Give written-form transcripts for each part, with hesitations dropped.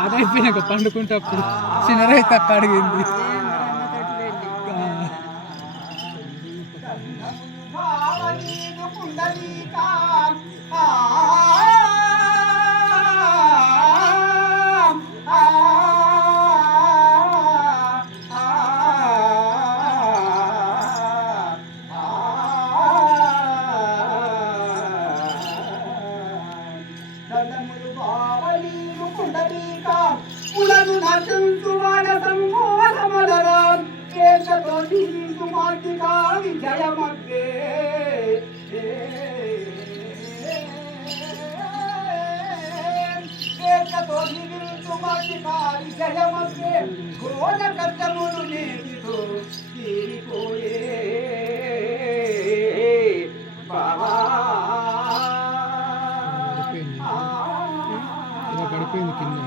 ఆట అయిపోయినాక పండుకుంటప్పుడు చిన్నరైతే అక్క అడిగింది. ఘోర కష్టములు నేటితో తీరిపోయే బాబా పడిపోయింది కింద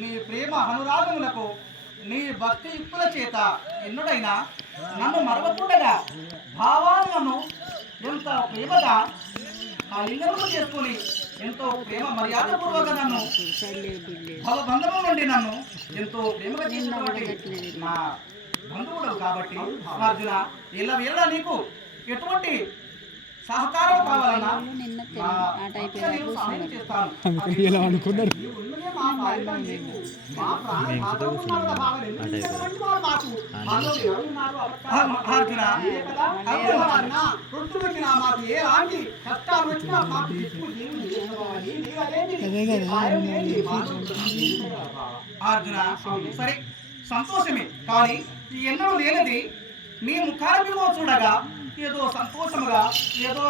నీ ప్రేమ అనురాగములకు నీ భక్తి యుక్తుల చేత ఎన్నుడైనా నన్ను మరవకుండగా భావాలు నన్ను ఎంత ప్రేమగా ఆ లింగములు చేసుకుని ఎంతో ప్రేమ మర్యాదపూర్వక నన్ను భవబంధము నుండి నన్ను ఎంతో ప్రేమగా చేసినటువంటి నా బంధువుడు కాబట్టి అర్జున ఇలా వేళ నీకు ఎటువంటి సహకారం కావాలన్నా ఎలా అనుకున్నారు. అర్జున సరే సంతోషమే, కానీ ఎన్నడూ లేనిది నీ ముఖారభిమో చూడగా ఏదో సంతోషముగా ఏదో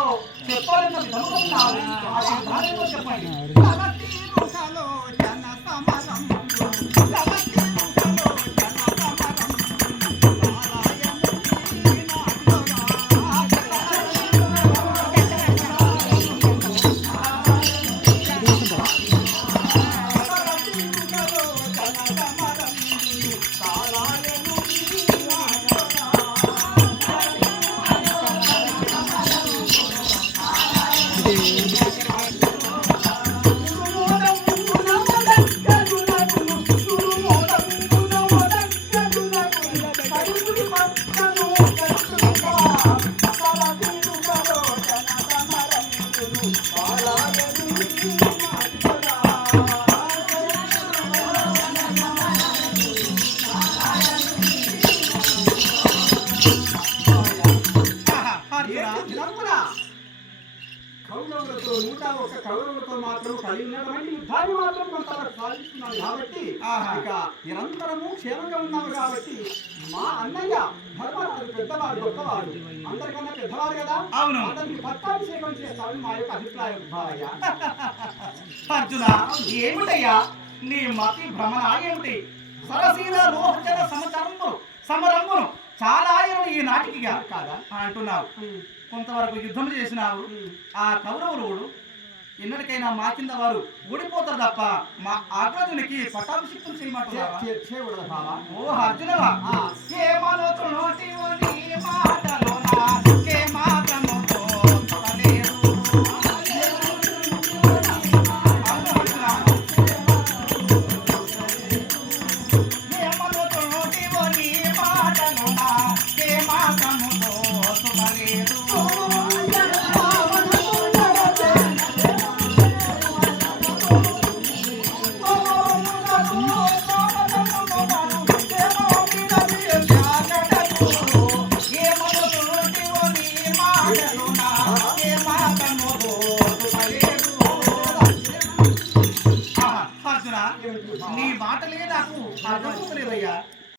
చెప్పాలన్న విధముగా చెప్పండి. కౌరవులతో 101 కౌరవులతో మాత్రం కలిగి ఉన్నటువంటి యుద్ధాన్ని మాత్రం కొంతవరకు సాధిస్తున్నాను కాబట్టి ఇక నిరంతరము క్షేమంగా ఉన్నాము కాబట్టి మా అన్నయ్య ధర్మరాజు పెద్దవాడు గొప్పవాడు, అందరికన్నా పెద్దవాడు కదా, అవును, అతనికి పట్టాభిషేకం చేస్తామని మా యొక్క అభిప్రాయం. భావయ్య అర్జున ఏమిటయ్యా నీ మతి భ్రమణ ఏమిటి? సరసీల రోహజన సమరంగును చాలా ఆయనను ఈ నాటికి కాదా అంటున్నావు. కొంతవరకు యుద్ధం చేసినావు. ఆ కౌరవులు ఎన్నటికైనా మా కింద వారు ఓడిపోతారు తప్ప మా అర్జునునికి పట్టాభిషిక్తం చేయమంటున్నావా? ఓ అర్జునవా, Oh